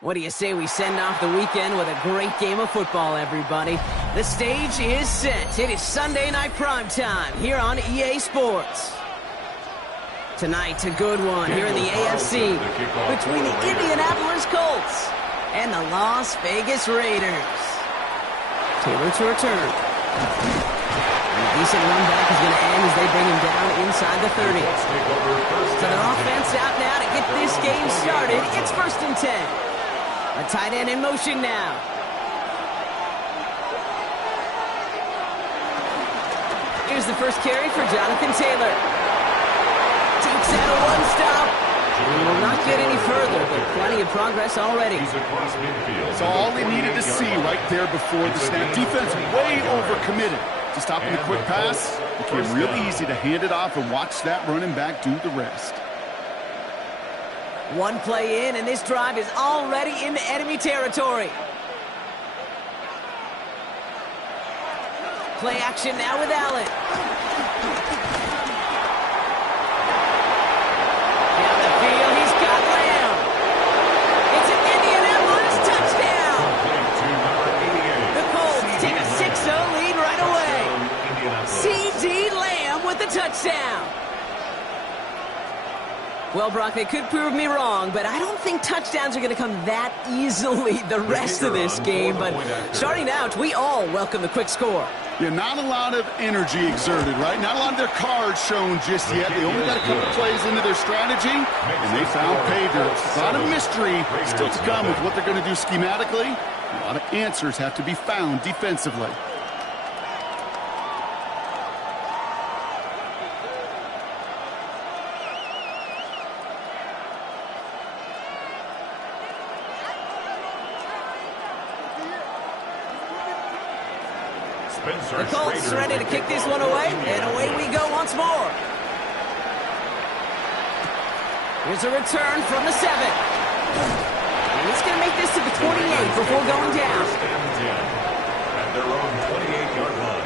What do you say we send off the weekend with a great game of football, everybody? The stage is set. It is Sunday night primetime here on EA Sports. Tonight, a good one here in the AFC between the Indianapolis Colts and the Las Vegas Raiders. Taylor to return. A decent run back is going to end as they bring him down inside the 30. So their offense out now to get this game started. It's 1st and 10. A tight end in motion now. Here's the first carry for Jonathan Taylor. Takes out a one-stop. He will not get any further, but plenty of progress already. So all they needed to see right there before the snap. Defense way overcommitted to stopping the quick pass. It became really easy to hand it off and watch that running back do the rest. One play in, and this drive is already into enemy territory. Play action now with Allen. Down the field, he's got Lamb. It's an Indianapolis touchdown. The Colts take a 6-0 lead right away. C.D. Lamb with the touchdown. Well, Brock, they could prove me wrong, but I don't think touchdowns are going to come that easily the rest of this game. But starting out, we all welcome the quick score. Yeah, not a lot of energy exerted, right? Not a lot of their cards shown just yet. They only got a couple plays into their strategy, and they found pay dirt. A lot of mystery still to come with what they're going to do schematically. A lot of answers have to be found defensively. The Colts ready to kick this one away, and away we go once more. Here's a return from the 7. And he's going to make this to the 28 before going down. At their own 28-yard line.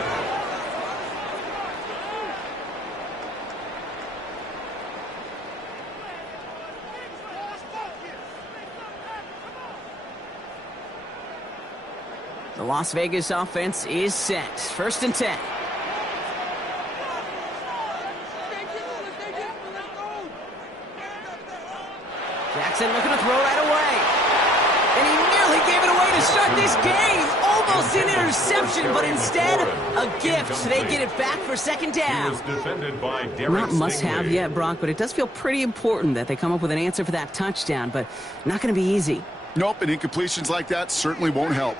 The Las Vegas offense is set. 1st and 10. Jackson looking to throw right away. And he nearly gave it away to start this game. Almost an interception, but instead, a gift. They get it back for 2nd down. Not must-have yet, Brock, but it does feel pretty important that they come up with an answer for that touchdown, but not going to be easy. Nope, and incompletions like that certainly won't help.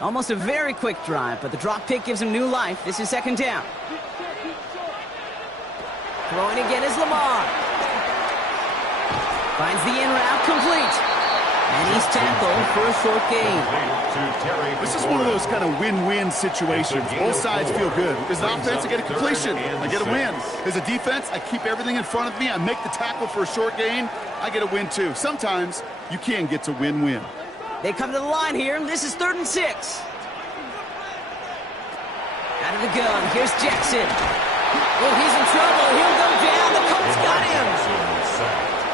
Almost a very quick drive, but the drop pick gives him new life. This is 2nd down. Throwing again is Lamar. Finds the in route complete. And he's tackled for a short gain. This is one of those kind of win-win situations. Both sides feel good. As an offense, I get a completion. I get a win. As a defense, I keep everything in front of me. I make the tackle for a short gain. I get a win, too. Sometimes you can get to win-win. They come to the line here. This is 3rd and 6. Out of the gun. Here's Jackson. Oh, he's in trouble. He'll go down. The Colts got him.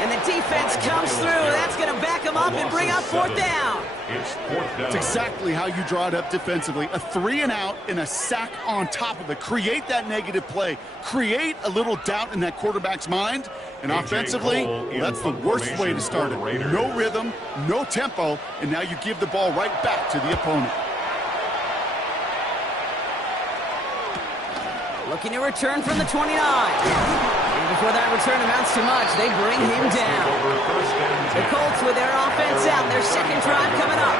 And the defense comes through. That's going to back him up and bring up 4th down. It's exactly how you draw it up defensively. A 3-and-out and a sack on top of it. Create that negative play. Create a little doubt in that quarterback's mind. And offensively, that's the worst way to start it. No rhythm, no tempo, and now you give the ball right back to the opponent. Looking to return from the 29. And before that return amounts to much, they bring him down. The Colts with their offense out, their 2nd drive coming up.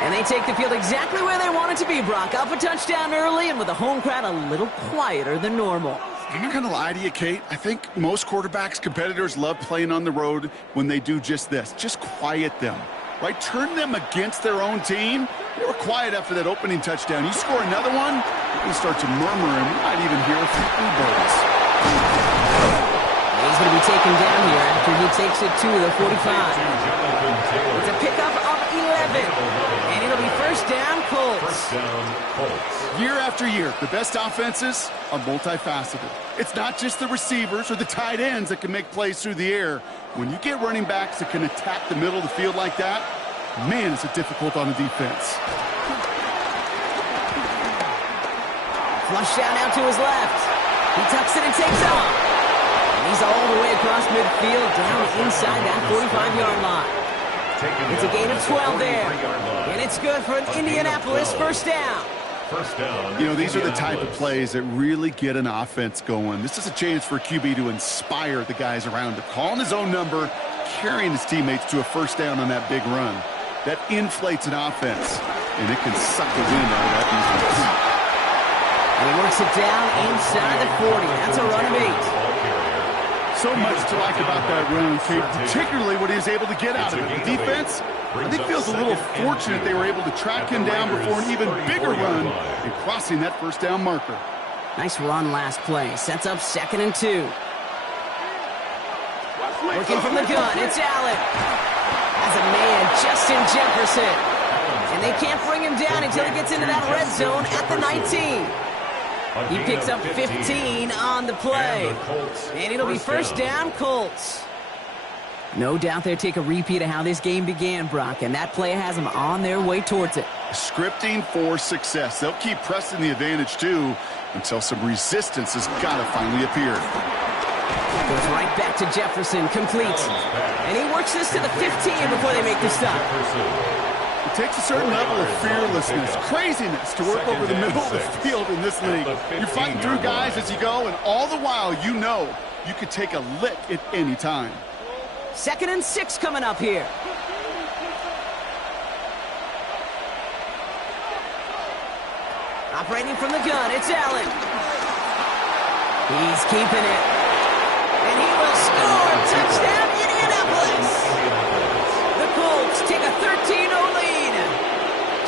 And they take the field exactly where they want it to be, Brock. Up a touchdown early and with the home crowd a little quieter than normal. I'm not going to lie to you, Kate. I think most quarterbacks, competitors love playing on the road when they do just this. Just quiet them, right? Turn them against their own team, They were quiet after that opening touchdown. You score another one, you can start to murmur, and we might even hear a few birds. He's going to be taken down here after he takes it to the 45. It's a pickup of 11, and it'll be first down, Colts. First down, Colts. Year after year, the best offenses are multifaceted. It's not just the receivers or the tight ends that can make plays through the air. When you get running backs that can attack the middle of the field like that, man, is it difficult on the defense. Flush down out to his left. He tucks it and takes off. And he's all the way across midfield, down inside that 45-yard line. It's a gain of 12 there. And it's good for an Indianapolis first down. First down. You know, these are the type of plays that really get an offense going. This is a chance for a QB to inspire the guys around him. Calling his own number, carrying his teammates to a first down on that big run. That inflates an offense, and it can suck the wind out of that defense. And he works it down inside the 40. That's a run of 8. So much to like about that run, Kate, particularly what he was able to get out of it. The defense, I think, feels a little fortunate they were able to track him down before an even bigger run and crossing that first down marker. Nice run last play. Sets up 2nd and 2. Working from the gun, it's Allen. Has a man, Justin Jefferson. And they can't bring him down until he gets into that red zone at the 19. He picks up 15 on the play. And it'll be first down, Colts. No doubt they'll take a repeat of how this game began, Brock, and that play has them on their way towards it. Scripting for success. They'll keep pressing the advantage, too, until some resistance has got to finally appear. Goes right back to Jefferson, complete. And he works this to the 15 before they make the stop. It takes a certain level of fearlessness, craziness to work over the middle of the field in this league. You're fighting through guys as you go, and all the while you know you could take a lick at any time. 2nd and 6 coming up here. Operating from the gun, it's Allen. He's keeping it. And he will score. Touchdown, Indianapolis. The Colts take a 13-0 lead.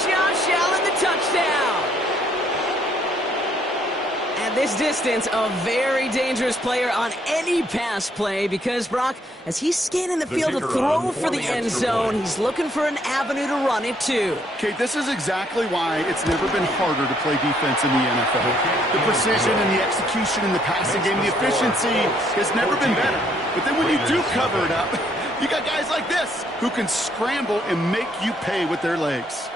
Josh Allen, the touchdown. And this distance, a very dangerous player on any pass play because, Brock, as he's scanning the field to throw for the end zone, he's looking for an avenue to run it too. Kate, this is exactly why it's never been harder to play defense in the NFL. The precision and the execution in the passing game, the efficiency has never been better. But then when you do cover it up, you got guys like this who can scramble and make you pay with their legs.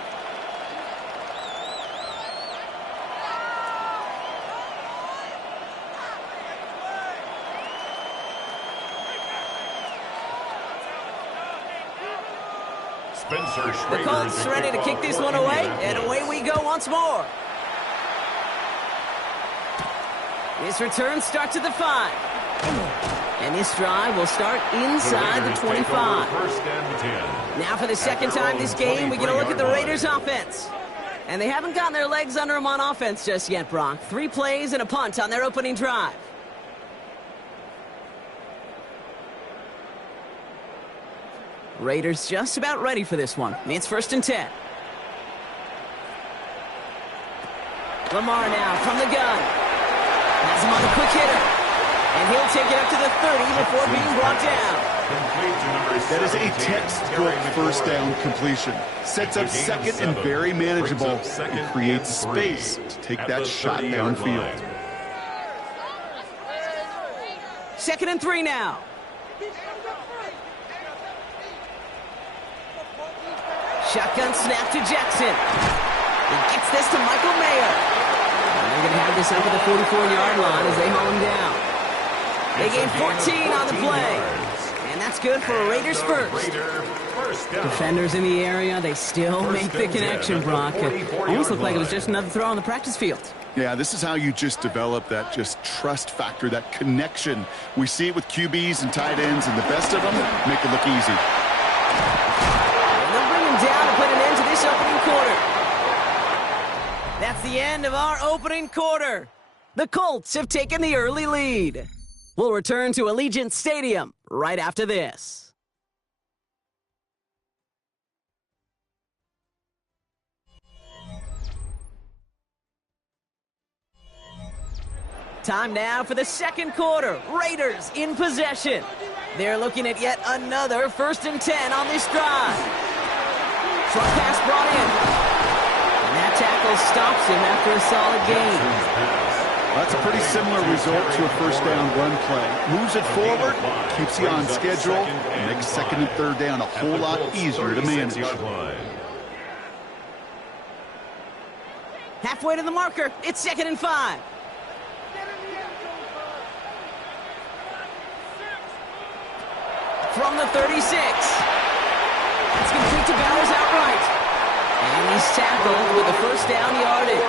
The Colts ready to kick this one away, and away we go once more. This return starts at the 5. And this drive will start inside the 25. Now for the second time this game, we get a look at the Raiders' offense. And they haven't gotten their legs under them on offense just yet, Brock. 3 plays and a punt on their opening drive. Raiders just about ready for this one. It's 1st and 10. Lamar now from the gun. Has him on the quick hitter. And he'll take it up to the 30 before being brought down. That is a textbook first down completion. Sets up 2nd and very manageable and creates space to take that shot downfield. 2nd and 3 now. Shotgun snap to Jackson. He gets this to Michael Mayer. And they're going to have this up at the 44-yard line as they hold him down. They gain 14 on the play. And that's good for a Raiders first. Defenders in the area, they still make the connection, Brock. It almost looked like it was just another throw on the practice field. Yeah, this is how you just develop that just trust factor, that connection. We see it with QBs and tight ends, and the best of them make it look easy. Down to put an end to this opening quarter. That's the end of our opening quarter. The Colts have taken the early lead. We'll return to Allegiant Stadium right after this. Time now for the second quarter. Raiders in possession. They're looking at yet another 1st and 10 on this drive. Short pass brought in. And that tackle stops him after a solid gain. That's a pretty similar result to a first down run play. Moves it forward, keeps you on schedule, and makes 2nd and 3rd down a whole lot easier to manage. Halfway to the marker. It's 2nd and 5. From the 36. It's complete to Bowers outright. And he's tackled with a 1st down yardage.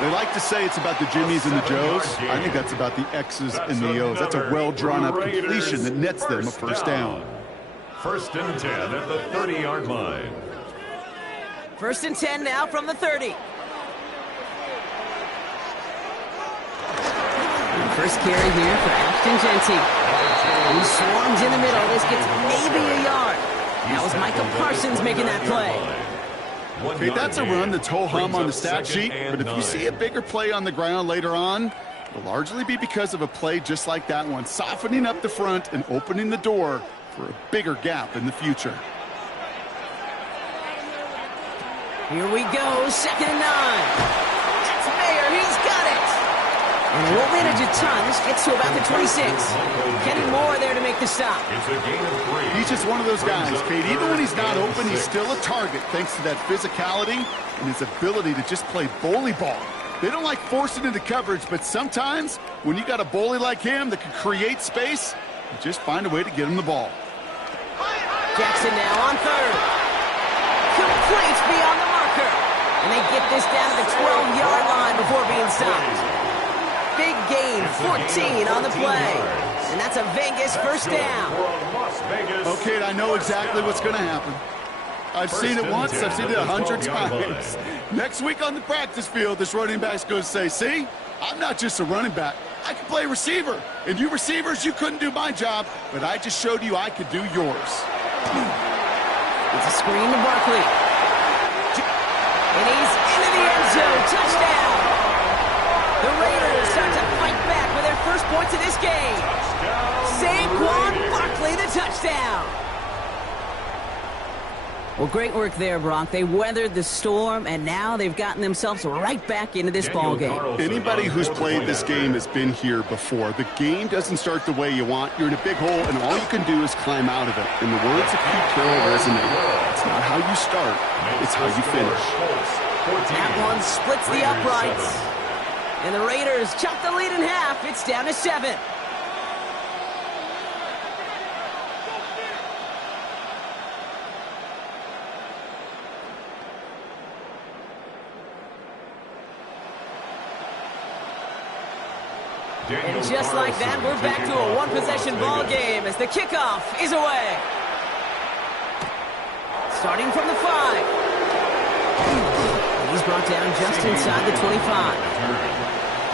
They like to say it's about the Jimmies and the Joes. I think that's about the X's and the O's. That's a well-drawn-up completion that nets them a 1st down. 1st and 10 at the 30-yard line. 1st and 10 now from the 30. First carry here for Ashton Jeanty. He swarms in the middle. This gets maybe a yard. That was Micah Parsons making that play. Okay, that's a run that's ho-hum on the stat sheet, but if you see a bigger play on the ground later on, it'll largely be because of a play just like that one, softening up the front and opening the door for a bigger gap in the future. Here we go, 2nd and 9. That's Mayer, he's got it. And won't manage a ton. This gets to about the 26. Kenny Moore there to make the stop. It's a gain of 3. He's just one of those guys, Kate. Even when he's not open, he's still a target thanks to that physicality and his ability to just play bully ball. They don't like forcing into coverage, but sometimes when you got a bully like him that can create space, you just find a way to get him the ball. Jackson now on 3rd. Complete beyond the marker. And they get this down to the 12-yard line before being stopped. Big gain, 14 on the play. And that's a Vegas 1st down. Okay, I know exactly what's going to happen. I've seen it once, I've seen it 100 times. Next week on the practice field, this running back's going to say, see, I'm not just a running back. I can play receiver. And you receivers, you couldn't do my job, but I just showed you I could do yours. It's a screen to Barkley. And he's into the end zone. Touchdown. The Raiders start to fight back with their 1st points of this game. Saquon Barkley, the touchdown. Well, great work there, Brock. They weathered the storm, and now they've gotten themselves right back into this ball game. Anybody who's played this game has been here before. The game doesn't start the way you want. You're in a big hole, and all you can do is climb out of it. And the words of Pete Carroll resonate. It's not how you start, it's how you finish. That one splits the uprights. And the Raiders chop the lead in half. It's down to 7. And just like that, we're back to a one-possession ball game as the kickoff is away. Starting from the 5. He's brought down just inside the 25.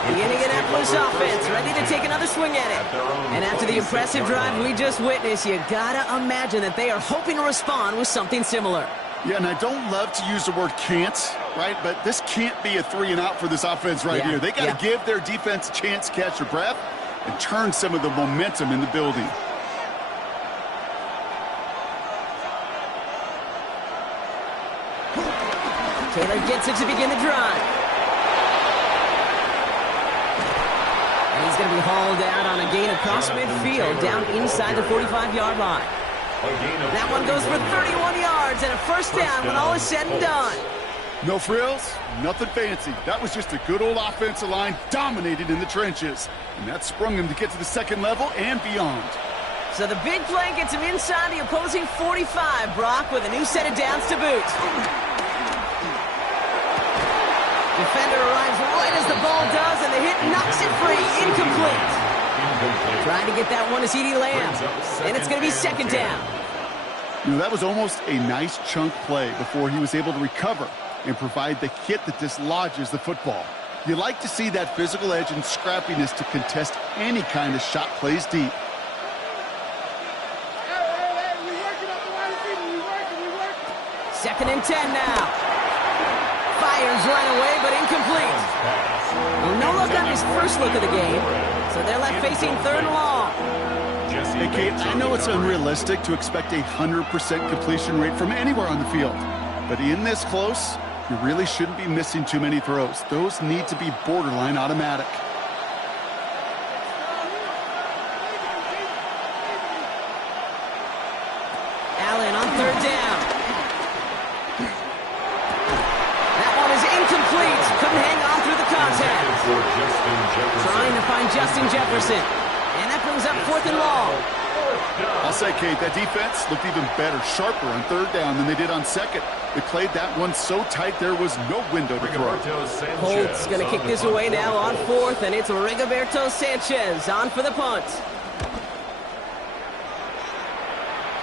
The Indianapolis offense ready to take another swing at it. And after the impressive drive we just witnessed, you gotta imagine that they are hoping to respond with something similar. Yeah, and I don't love to use the word can't, right? But this can't be a 3-and-out for this offense here. They got to give their defense a chance to catch their breath and turn some of the momentum in the building. Taylor gets it to begin the drive. And he's going to be hauled out on a gain across midfield down inside the 45-yard line. That one goes for 31 yards and a 1st down when all is said and done. No frills, nothing fancy. That was just a good old offensive line dominated in the trenches. And that sprung him to get to the 2nd level and beyond. So the big play gets him inside the opposing 45, Brock, with a new set of downs to boot. Defender arrives right as the ball does, and the hit knocks it free. Incomplete. Trying to get that one to CeeDee Lamb. And it's going to be 2nd down. You know, that was almost a nice chunk play before he was able to recover and provide the hit that dislodges the football. You like to see that physical edge and scrappiness to contest any kind of shot plays deep. Second and 10 now. Fires right away, but incomplete. Well, no look on his first look of the game. So they're left facing third and long. Hey, Kate, I know it's unrealistic to expect a 100% completion rate from anywhere on the field. But in this close, you really shouldn't be missing too many throws. Those need to be borderline automatic. Allen on third down. That one is incomplete. Couldn't hang on through the contact. Trying to find Justin Jefferson. And that brings up fourth and long. I'll say, Kate, that defense looked even better, sharper on third down than they did on second. They played that one so tight there was no window to throw. Colts going to kick this away now on fourth, and it's Rigoberto Sanchez on for the punt.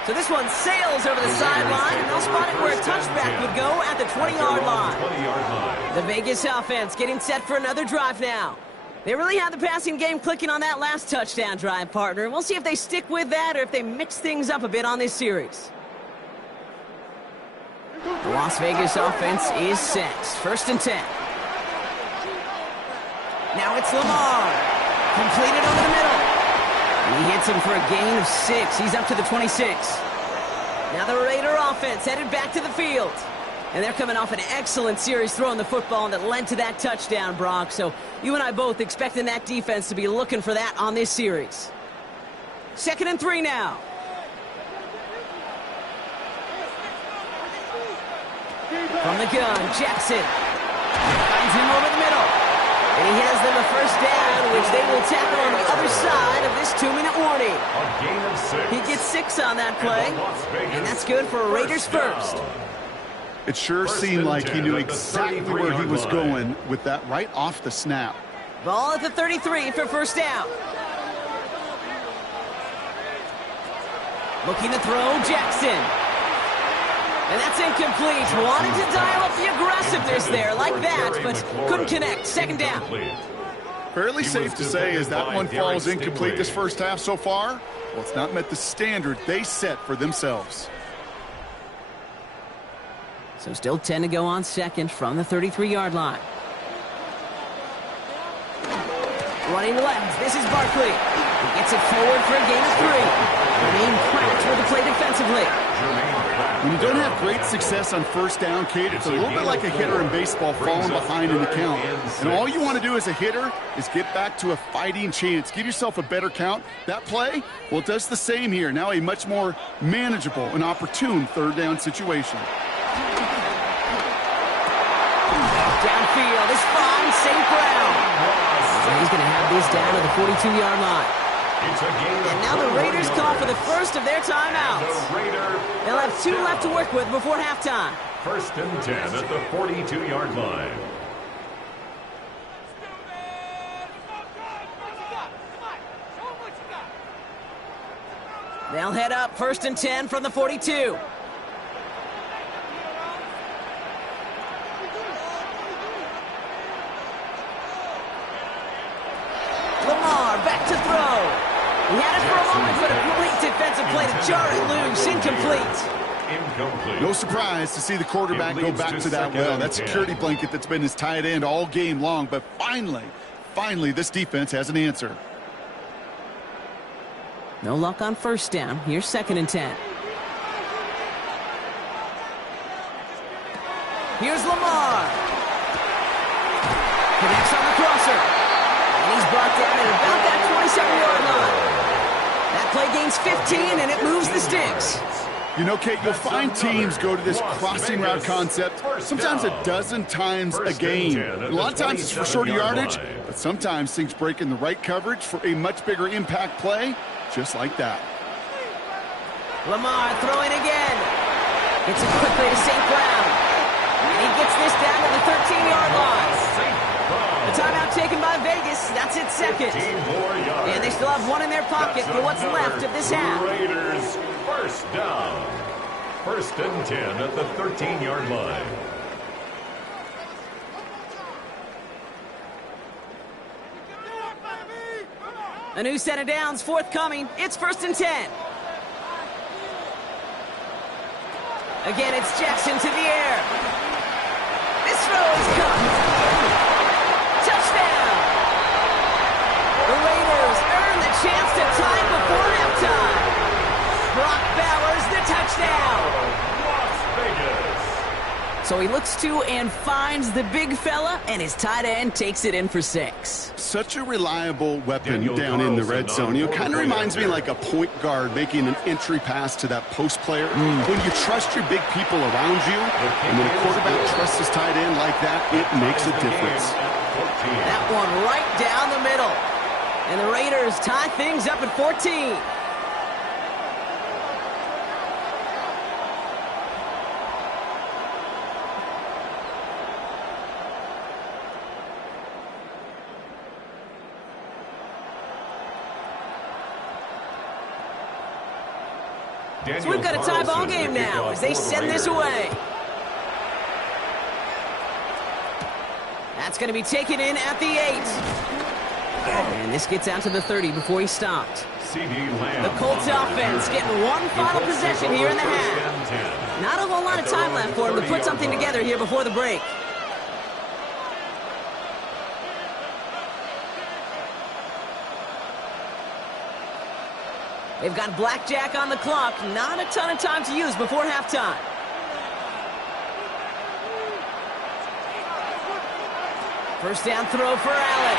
So this one sails over the sideline, and they'll spot it where a touchback would go at the 20-yard line. The Vegas offense getting set for another drive now. They really had the passing game clicking on that last touchdown drive, partner. We'll see if they stick with that or if they mix things up a bit on this series. The Las Vegas offense is set. First and 10. Now it's Lamar. Completed over the middle. He hits him for a gain of 6. He's up to the 26. Now the Raider offense headed back to the field. And they're coming off an excellent series throwing the football that led to that touchdown, Brock. So you and I both expecting that defense to be looking for that on this series. Second and 3 now. From the gun, Jackson finds him over the middle. And he has them a first down, which they will tackle on the other side of this 2-minute warning. A gain of 6. He gets 6 on that play, and that's good for Raiders first. It sure seemed like he knew exactly where he was going with that right off the snap. Ball at the 33 for first down. Looking to throw, Jackson. And that's incomplete. Wanted to dial up the aggressiveness there like that, but couldn't connect. Second down. Fairly safe to say as that one falls incomplete this first half so far, well, it's not met the standard they set for themselves. So still 10 to go on second from the 33-yard line. Running left, this is Barkley. He gets it forward for a gain of 3. Jermaine Pratt with the play defensively. When you don't have great success on first down, Kate, it's a little bit like a hitter in baseball falling behind in the count. And all you want to do as a hitter is get back to a fighting chance. Give yourself a better count. That play, well, it does the same here. Now a much more manageable and opportune third down situation. Downfield is fine, St. Brown. He's going to have this down to the 42-yard line. And now the Raiders call for the first of their timeouts. They'll have 2 left to work with before halftime. First and 10 at the 42-yard line. They'll head up first and 10 from the 42. Lamar back to throw. He had it for a moment, but a great defensive play to jar it loose. Incomplete. No surprise to see the quarterback go back to that well. That security blanket that's been his tight end all game long. But finally, this defense has an answer. No luck on first down. Here's second and 10. Here's Lamar. Connects on the crosser. And he's brought down at about that 27-yard line. That play gains 15, and it moves the sticks. You know, Kate, you'll find teams go to this crossing route concept sometimes a dozen times a game. A lot of times it's for shorter yardage, but sometimes things break in the right coverage for a much bigger impact play, just like that. Lamar throwing again. Gets it quickly to St. Brown. And he gets this down to the 13-yard line. The timeout taken by Vegas. That's its second. And they still have 1 in their pocket for what's left of this half. Raiders first down. First and 10 at the 13-yard line. A new set of downs forthcoming. It's first and 10. Again, it's Jackson to the air. This throw is caught. Touchdown. So he looks to and finds the big fella, and his tight end takes it in for 6. Such a reliable weapon down in the red zone. It kind of reminds me like a point guard making an entry pass to that post player. When you trust your big people around you, and when a quarterback trusts his tight end like that, it makes a difference. That one right down the middle. And the Raiders tie things up at 14. So we've got a tie ball game now as they send this away. That's going to be taken in at the 8. And this gets out to the 30 before he stopped. The Colts offense getting one final possession here in the half. Not a whole lot of time left for him to put something together here before the break. They've got blackjack on the clock. Not a ton of time to use before halftime. First down throw for Allen.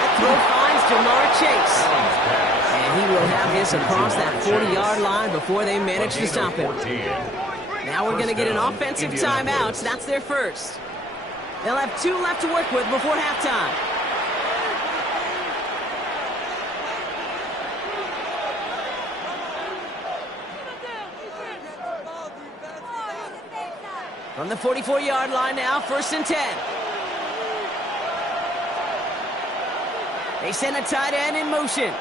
That throw finds Jamar Chase. And he will have this across that 40-yard line before they manage to stop him. Now we're going to get an offensive timeout. So that's their first. They'll have 2 left to work with before halftime. From the 44-yard line now, 1st and 10. They send a tight end in motion.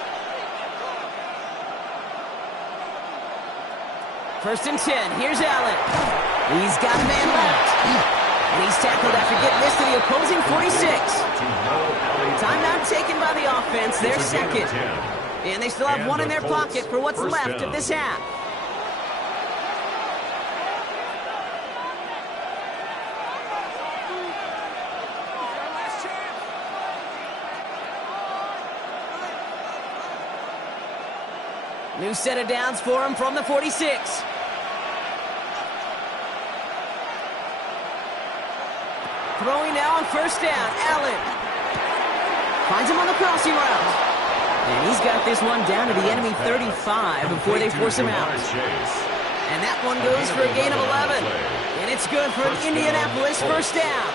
1st and 10. Here's Allen. He's got a man left. And he's tackled after getting this to the opposing 46. Timeout taken by the offense. Their second. And they still have one in their pocket for what's left of this half. New set of downs for him from the 46. Throwing now on 1st down. Allen finds him on the crossing route. And he's got this one down to the enemy 35 before they force him out. And that one goes for a gain of 11. And it's good for an Indianapolis 1st down.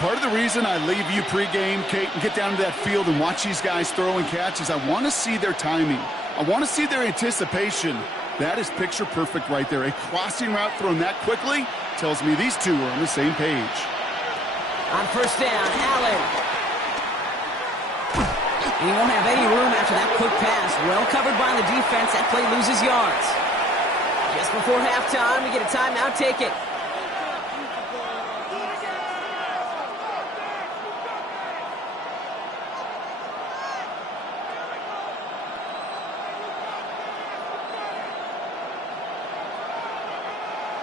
Part of the reason I leave you pregame, Kate, and get down to that field and watch these guys throw and catch is I want to see their timing. I want to see their anticipation. That is picture perfect right there. A crossing route thrown that quickly tells me these two are on the same page. On 1st down, Allen. He won't have any room after that quick pass. Well covered by the defense. That play loses yards. Just before halftime, we get a timeout taken.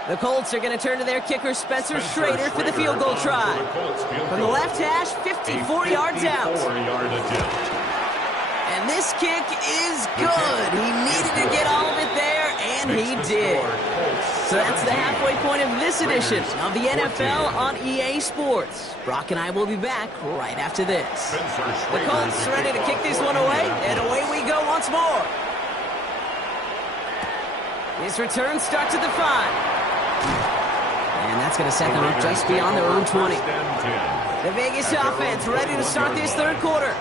The Colts are going to turn to their kicker, Spencer Schrader, for the field goal try. From the left hash, 54 yards out. And this kick is good. He needed to get all of it there, and he did. So that's the halfway point of this edition of the NFL on EA Sports. Brock and I will be back right after this. The Colts ready to kick this one away, and away we go once more. His return starts at the 5. And that's going to set them up just beyond their own 20. The Vegas offense ready to start this 3rd quarter.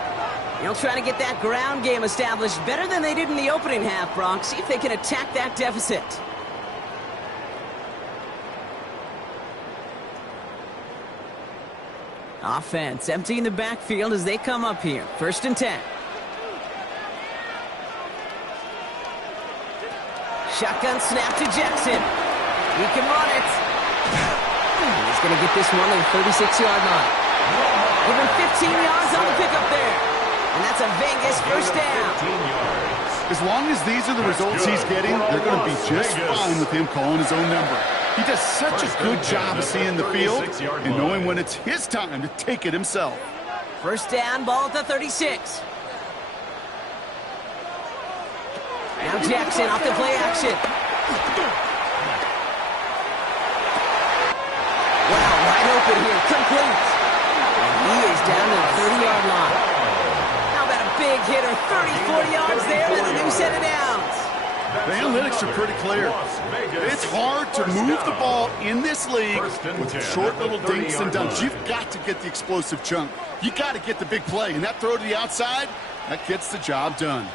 They'll try to get that ground game established better than they did in the opening half, Brock. See if they can attack that deficit. Offense emptying the backfield as they come up here. 1st and 10. Shotgun snap to Jackson. He can run it. And he's going to get this one to the 36-yard line. Even 15 yards on the pickup there. And that's a Vegas 1st down. As long as these are the results he's getting, they're going to be just fine with him calling his own number. He does such a good job of seeing the field and knowing when it's his time to take it himself. 1st down, ball at the 36. Now Jackson off the play action. wide open here. Complete. And he is down to the 30-yard line. How about a big hitter? 30, 40 yards there with a new set of downs. The analytics are pretty clear. It's hard to move the ball in this league with short little dinks and dunks. You've got to get the explosive chunk. You got to get the big play. And that throw to the outside, that gets the job done.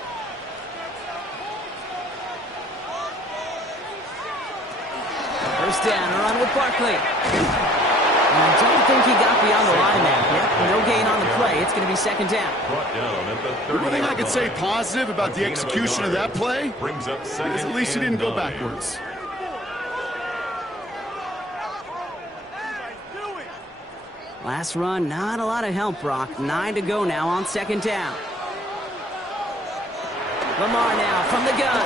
First down, a run with Barkley. And I don't think he got beyond the line there. Yep, no gain on the play. It's going to be second down. The one thing I could say positive about the execution of that play is at least he didn't go backwards. Last run, not a lot of help, Brock. 9 to go now on second down. Lamar now from the gun.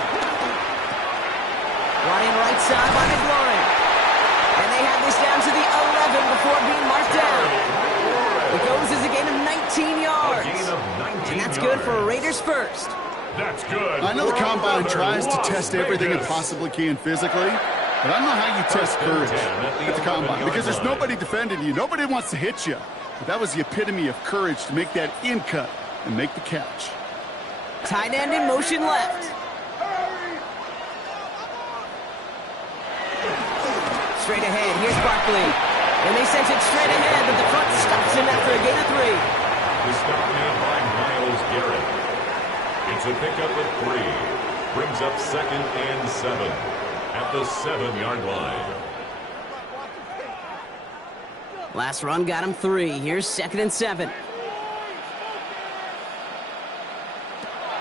Running right side by McLaurin. And they have this down to the 11 before being marked down. It goes as a gain of 19 yards. And that's good for a Raiders first. That's good. I know the Combine tries to test everything it possibly can physically, but I don't know how you test courage at the Combine because there's nobody defending you. Nobody wants to hit you. But that was the epitome of courage to make that in cut and make the catch. Tight end in motion left. Straight ahead, here's Barkley. And they sent it straight ahead, but the front stops him after a gain of 3. The stop made by Myles Garrett. It's a pickup of 3. Brings up second and 7 at the 7-yard line. Last run got him 3. Here's second and 7.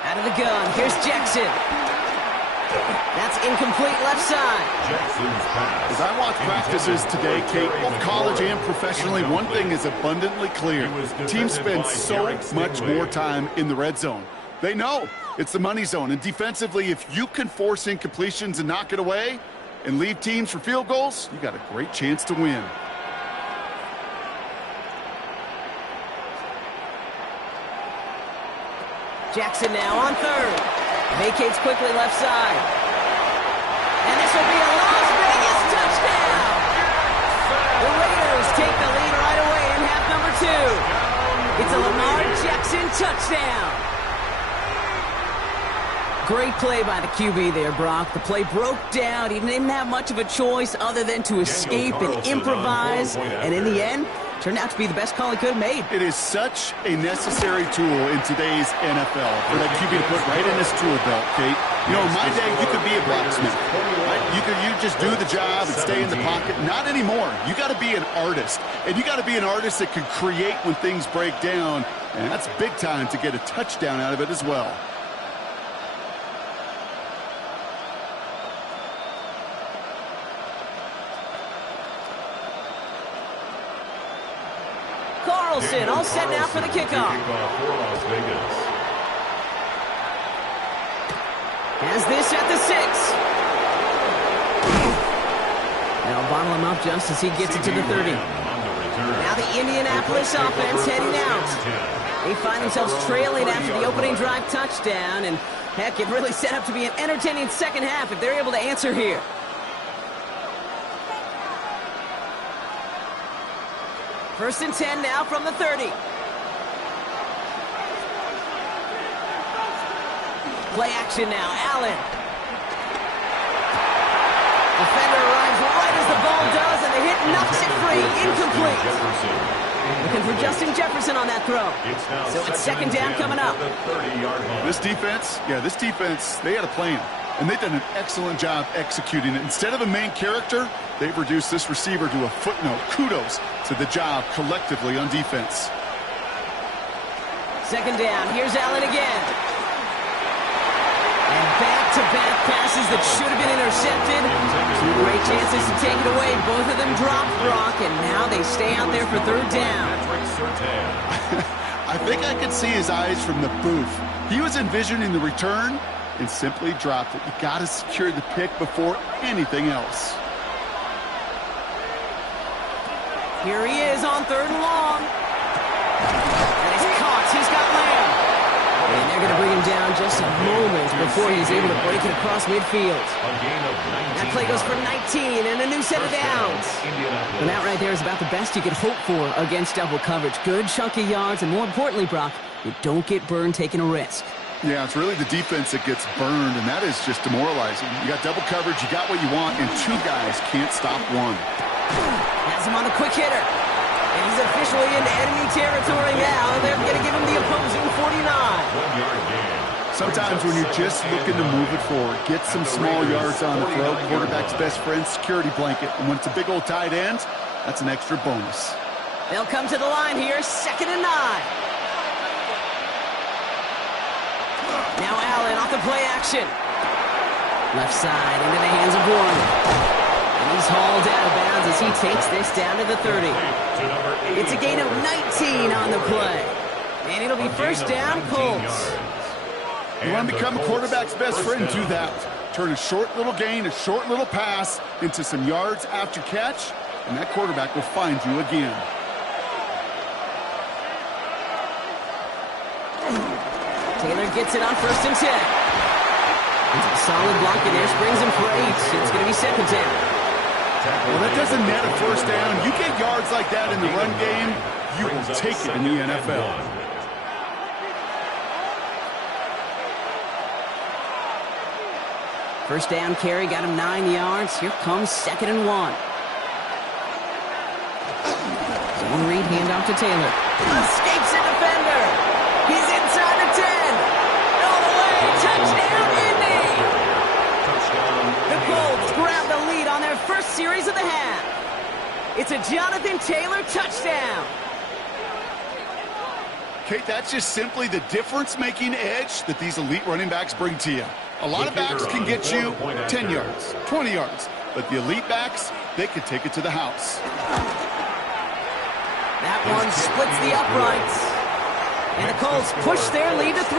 Out of the gun, here's Jackson. That's incomplete left side. Jackson's pass. As I watch practices today, Kate, both college and professionally, one thing is abundantly clear. Teams spend so much more time in the red zone. They know it's the money zone. And defensively, if you can force incompletions and knock it away and leave teams for field goals, you got a great chance to win. Jackson now on third. Vacates quickly left side. And this will be a Las Vegas touchdown. The Raiders take the lead right away in half number 2. It's a Lamar Jackson touchdown. Great play by the QB there, Brock. The play broke down. He didn't have much of a choice other than to escape and improvise. And in the end, turned out to be the best call he could have made. It is such a necessary tool in today's NFL for that QB to put right in his tool belt, Kate. You know, in my day, you could be a blacksmith. Right? You just do the job and stay in the pocket. Not anymore. You got to be an artist. And you got to be an artist that can create when things break down. And that's big time to get a touchdown out of it as well. Carlson all set now for the kickoff. For Las Vegas. Has this at the 6. They'll bottle him up just as he gets it to the 30. Now the Indianapolis offense heading out. They find themselves trailing after the opening drive touchdown, and heck, it really set up to be an entertaining second half if they're able to answer here. First and 10 now from the 30. Play action now, Allen. Defender arrives right as the ball does, and the hit knocks it free. Incomplete. Looking for Justin Jefferson on that throw. So it's second down coming up. This defense, they had a plan. And they've done an excellent job executing it. Instead of a main character, they've reduced this receiver to a footnote. Kudos to the job collectively on defense. Second down. Here's Allen again. And back-to-back passes that should have been intercepted. 2 great chances to take it away. Both of them dropped, Brock, and now they stay out there for third down. I think I could see his eyes from the booth. He was envisioning the return and simply dropped it. You got to secure the pick before anything else. Here he is on third and long. And he's caught. He's got Lamb. And they're going to bring him him down just a moment before he's able to break it across midfield. A gain of 19 That play goes for yards. 19 and a new set of First down, downs. Indianapolis. And that right there is about the best you could hope for against double coverage. Good chunky yards, and more importantly, Brock, you don't get burned taking a risk. Yeah, it's really the defense that gets burned, and that is just demoralizing. You got double coverage, you got what you want, and two guys can't stop one. Has him on the quick hitter. And he's officially into enemy territory now. They're going to give him the opposing 49. 1 yard gain. Sometimes when you're just looking to move it forward, get some small yards on the throw, quarterback's best friend, security blanket. And when it's a big old tight end, that's an extra bonus. They'll come to the line here, 2nd and 9. Now Allen off the play action. Left side into the hands of Warren. And he's hauled out of bounds as he takes this down to the 30. It's a gain of 19 on the play. And it'll be first down, Colts. You want to become a quarterback's best friend, do that. Turn a short little gain, a short little pass into some yards after catch, and that quarterback will find you again. Taylor gets it on 1st and 10. It's a solid block, and Ash brings him for 8. It's going to be 2nd down. Well, that doesn't net a first down. You get yards like that in the run game, you will take it in the NFL. First down carry, got him 9 yards. Here comes 2nd and 1. Zone read, handoff to Taylor. Escapes a defender. He's inside the 10. All the way. Touchdown, Indy. The Colts grab the lead on their first series of the half. It's a Jonathan Taylor touchdown. Kate, that's just simply the difference-making edge that these elite running backs bring to you. A lot of backs can get you 10 yards, 20 yards, but the elite backs, they can take it to the house. That one splits the uprights. And the Colts push their lead to 3.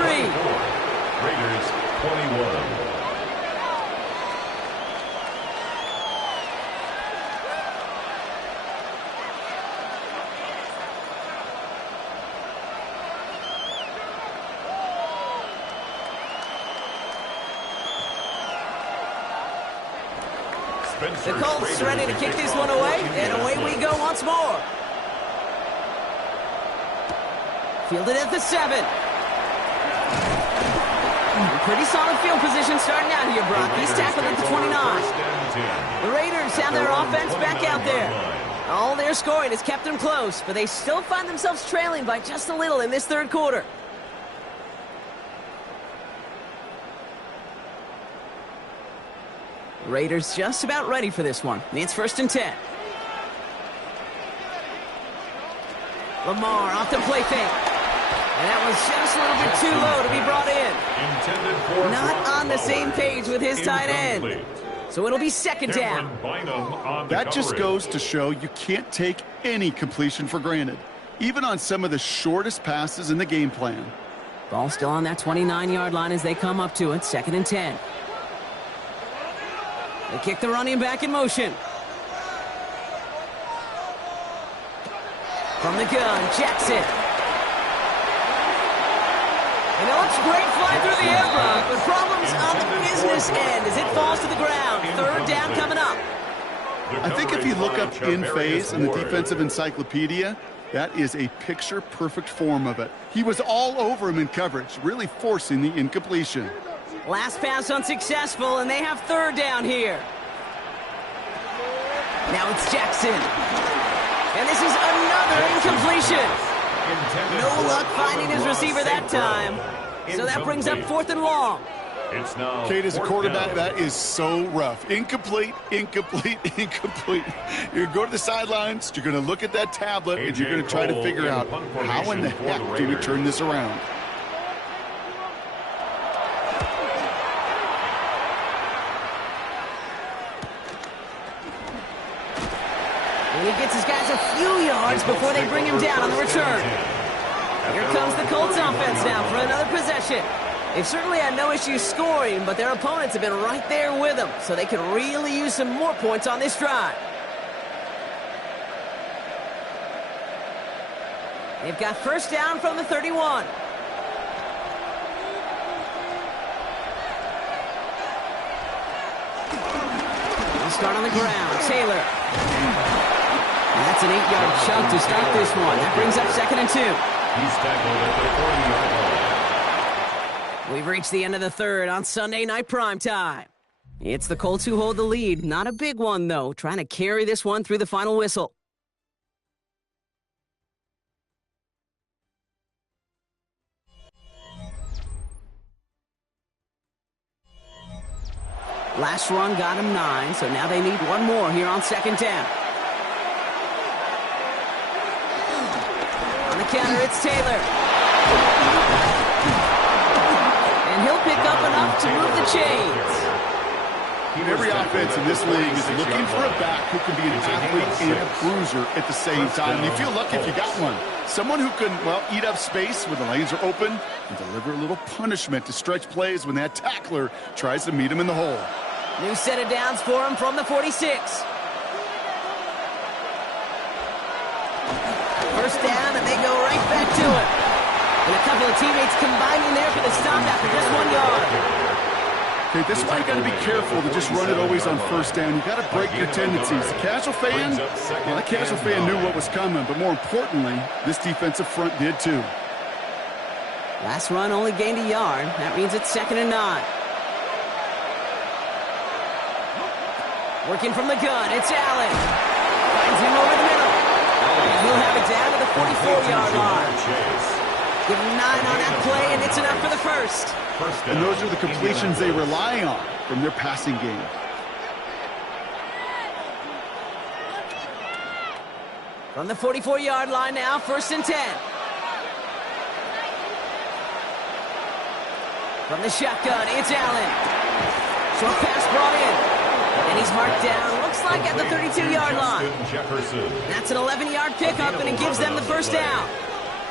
Raiders 21. The Colts ready to kick this one away, and away we go once more. Fielded at the 7. Pretty solid field position starting out here, Brock. He's tackled at the 29. The Raiders have their offense back out there. All their scoring has kept them close, but they still find themselves trailing by just a little in this 3rd quarter. Raiders just about ready for this one. It's 1st and 10. Lamar off the play fake. And that was just a little bit too low to be brought in. Not on the same page with his tight end. So it'll be 2nd down. That just goes to show you can't take any completion for granted, even on some of the shortest passes in the game plan. Ball still on that 29-yard line as they come up to it. 2nd and 10. They kick the running back in motion. From the gun, Jackson. And it looks great flying through the air, Brock, but problems on the business end as it falls to the ground. 3rd down coming up. I think if you look up in phase in the defensive encyclopedia, that is a picture-perfect form of it. He was all over him in coverage, really forcing the incompletion. Last pass unsuccessful, and they have 3rd down here. Now it's Jackson. And this is another incompletion. No luck finding his receiver that time. So that brings up 4th and long. It's now Kate, as a quarterback, that is so rough. Incomplete, incomplete, incomplete. You're going to go to the sidelines, you're going to look at that tablet, and you're going to try to figure out how in the heck do we turn this around. And he gets his guys a few yards before they bring him down on the return. Here comes the Colts offense now for another possession. They've certainly had no issues scoring, but their opponents have been right there with them, so they could really use some more points on this drive. They've got 1st down from the 31. start on the ground. Taylor. And that's an 8-yard chunk to start this one. That brings up 2nd and 2. He's tackled at the 40-yard line. We've reached the end of the third on Sunday Night Primetime. It's the Colts who hold the lead. Not a big one, though. Trying to carry this one through the final whistle. Last run got him 9, so now they need one more here on 2nd down. On the counter, it's Taylor. And he'll pick up enough to move the chains. Every offense in this league is looking for a back who can be an athlete and a bruiser at the same time. And you feel lucky if you got one. Someone who can, well, eat up space when the lanes are open and deliver a little punishment to stretch plays when that tackler tries to meet him in the hole. New set of downs for him from the 46. First down, and they go right back to it. And a couple of teammates combining there for the stop after just 1 yard. Okay, this is why you got to be careful to just run it always on first down. You got to break your tendencies. The casual fan, well, the casual fan knew what was coming, but more importantly, this defensive front did too. Last run only gained a yard. That means it's 2nd and 9. Working from the gun, it's Allen. Finds him over the middle. And he'll have it down to the 44-yard line. Give him 9 on that play, and it's enough for the first. And those are the completions they rely on from their passing game. From the 44-yard line now, 1st and 10. From the shotgun, it's Allen. Short pass brought in. And he's marked down, looks like at the 32-yard line. That's an 11-yard pickup, and it gives them the first down.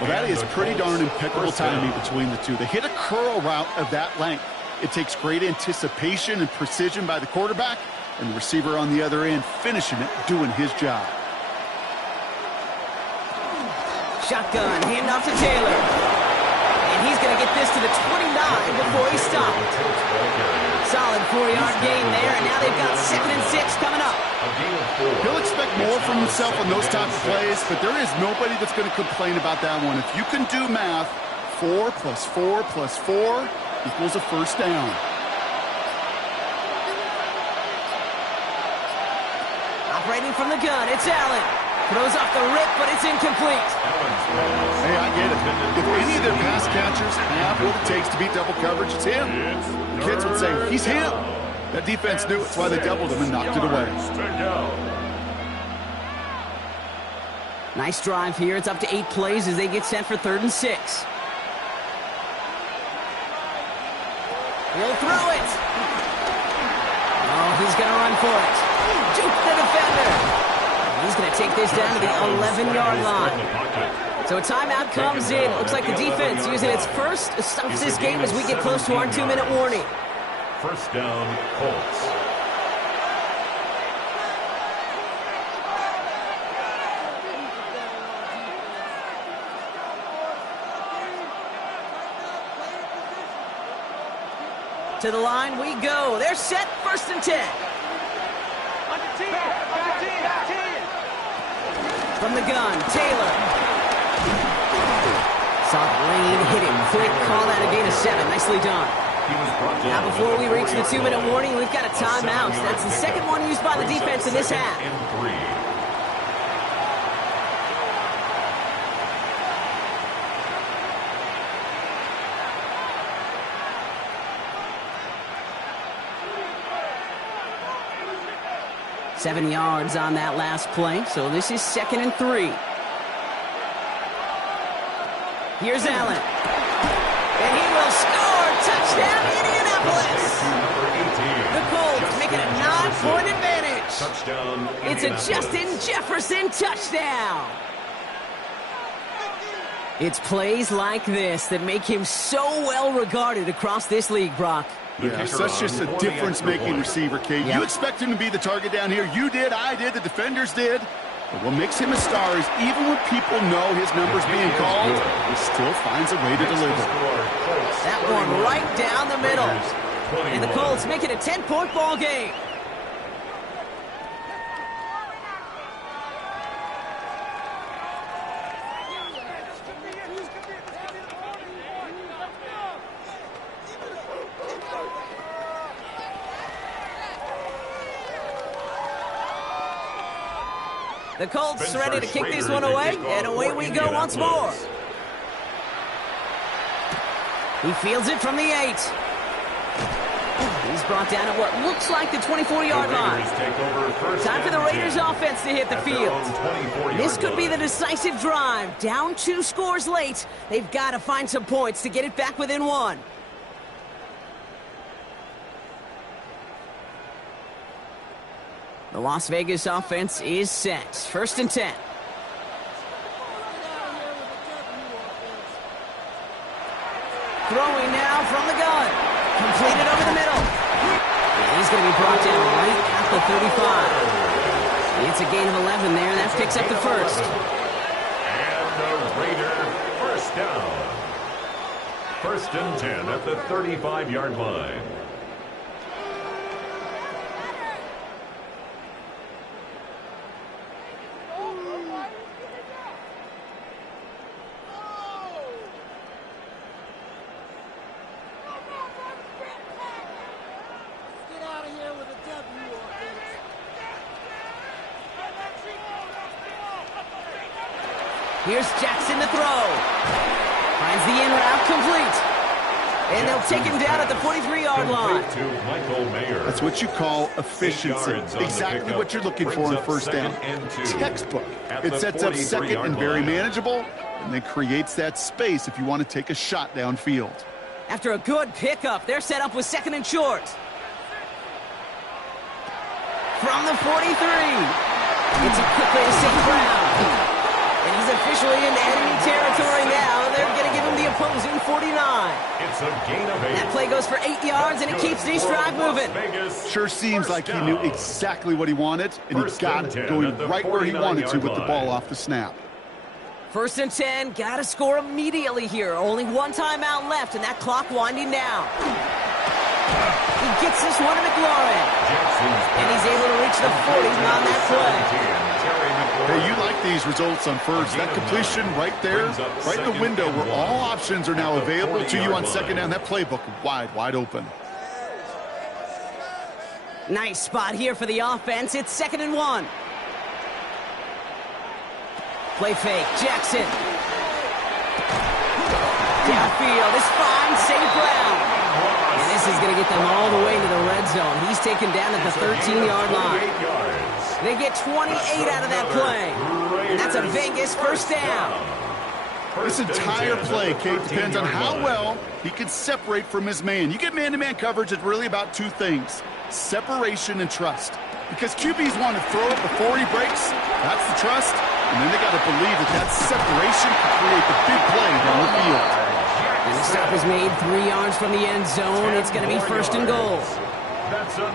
Well, that is pretty darn impeccable timing between the two. They hit a curl route of that length. It takes great anticipation and precision by the quarterback, and the receiver on the other end finishing it, doing his job. Shotgun, handoff to Taylor. And he's going to get this to the 29 before he stopped. Solid 4-yard gain there, and now they've got 2nd and 6 coming up. He'll expect more from himself on those types of plays, but there is nobody that's going to complain about that one. If you can do math, 4 plus 4 plus 4 equals a first down. Operating from the gun, it's Allen. Throws off the rip, but it's incomplete. Hey, I get it. If any of their pass catchers have what it takes to beat double coverage, it's him. The kids would say, he's him. That defense knew it. That's why they doubled him and knocked it away. Nice drive here. It's up to 8 plays as they get set for 3rd and 6. He'll throw it. Oh, he's going to run for it. Juke the defender. He's going to take this down to the 11-yard line. So a timeout comes in. Looks like the defense using its first to stop this game as we get close to our 2-minute warning. First down, Colts. To the line we go. They're set, 1st and 10. From the gun, Taylor. Saw the lane, hit him. Quick call out, a gain of 7. Nicely done. Now before we reach the 2-minute warning, we've got a timeout. That's the second one used by the defense in this half. Seven yards on that last play, so this is 2nd and 3. Here's Allen. And he will score! Touchdown, Indianapolis! The Colts make it a 9-point advantage. Touchdown, it's a Justin Jefferson touchdown. It's plays like this that make him so well regarded across this league, Brock. Yeah, such just a difference-making receiver, Kate. Yep. You expect him to be the target down here. You did, I did, the defenders did. But what makes him a star is even when people know his number's being called, he still finds a way to deliver. That one right down the middle. And the Colts make it a 10-point ball game. The Colts Spencer ready to kick this Schrader one to away, kick off and away for we go once more. Indianapolis. He fields it from the 8. He's brought down at what looks like the 24-yard line. Time for the Raiders offense to hit the field. This could be the decisive drive. Down 2 scores late. They've got to find some points to get it back within 1. The Las Vegas offense is set. 1st and 10. Throwing now from the gun. Completed over the middle. And he's going to be brought down right at the 35. It's a gain of 11 there, and that picks up the first. And the Raider first down. 1st and 10 at the 35-yard line. Here's Jackson to throw. Finds the in route complete. And they'll take him down at the 43-yard line. That's what you call efficiency. Exactly what you're looking for in 1st down. Textbook. It sets up 2nd and very manageable, and then creates that space if you want to take a shot downfield. After a good pickup, they're set up with 2nd and short. From the 43. It's a quick way to St. Brown. And he's officially in enemy territory now. They're going to give him the opposing 49. It's a gain of 8. That play goes for 8 yards, and it keeps this drive moving. Sure seems like he knew exactly what he wanted, and he got it going right where he wanted to with the ball off the snap. 1st and 10, got to score immediately here. Only 1 timeout left, and that clock winding down. He gets this one to McLaurin. And he's able to reach the 40 on that play. Hey, you like these results on 1st. That completion right there, right in the window where all options are now available to you on 2nd down. That playbook wide open. Nice spot here for the offense. It's 2nd and 1. Play fake. Jackson. Downfield. This fine. St. Brown. And this is going to get them all the way to the red zone. He's taken down at the 13-yard line. They get 28 out of that play. And that's a Vegas 1st down. This entire play, Kate, depends on how well he can separate from his man. You get man-to-man coverage, it's really about 2 things: separation and trust. Because QBs want to throw it before he breaks. That's the trust. And then they got to believe that separation can create the big play down the field. And the stop is made 3 yards from the end zone. It's going to be 1st and goal.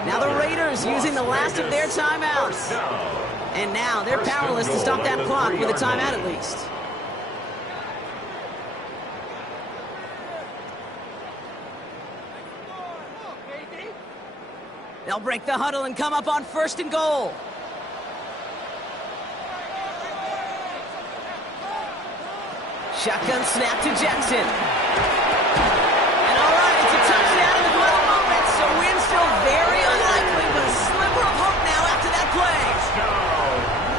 Now the Raiders using the last of their timeouts. And now they're powerless to stop that clock with a timeout at least. They'll break the huddle and come up on 1st and goal. Shotgun snap to Jackson. And all right, it's a touchdown in the final moments. So win still very unlikely, but a sliver of hope now after that play.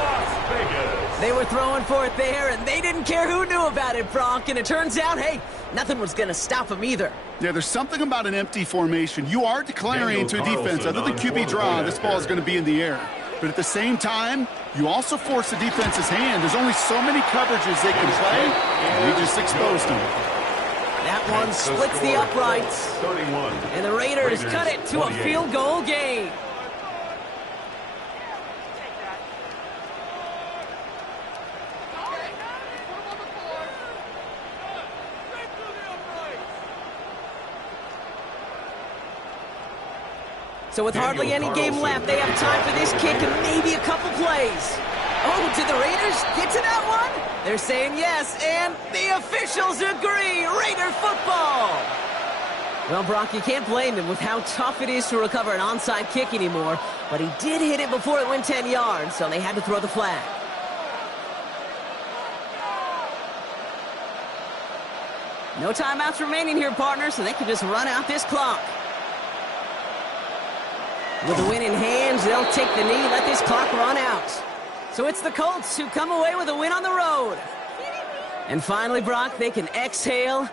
Las Vegas. They were throwing for it there, and they didn't care who knew about it, Bronk. And it turns out, hey, nothing was going to stop them either. Yeah, there's something about an empty formation. You are declaring into a defense. Other than QB draw, this ball is going to be in the air. But at the same time, you also force the defense's hand. There's only so many coverages they can play, and you just exposed them. That one splits the uprights. 31. And the Raiders cut it to a field goal game. So with hardly any game left, they have time for this kick and maybe a couple plays. Oh, did the Raiders get to that one? They're saying yes, and the officials agree. Raider football. Well, Brock, you can't blame him with how tough it is to recover an onside kick anymore. But he did hit it before it went 10 yards, so they had to throw the flag. No timeouts remaining here, partner, so they can just run out this clock. With the win in hand, they'll take the knee, let this clock run out. So it's the Colts who come away with a win on the road. And finally, Brock, they can exhale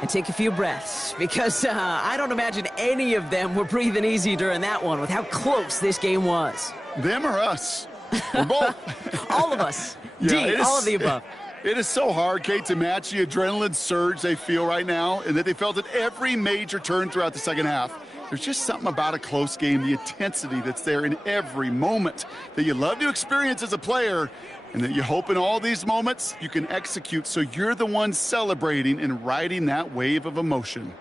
and take a few breaths, because I don't imagine any of them were breathing easy during that one with how close this game was. Them or us? We're both. All of us. Yeah, all of the above. It is so hard, Kate, to match the adrenaline surge they feel right now, and that they felt at every major turn throughout the second half. There's just something about a close game, the intensity that's there in every moment that you love to experience as a player, and that you hope in all these moments you can execute so you're the one celebrating and riding that wave of emotion.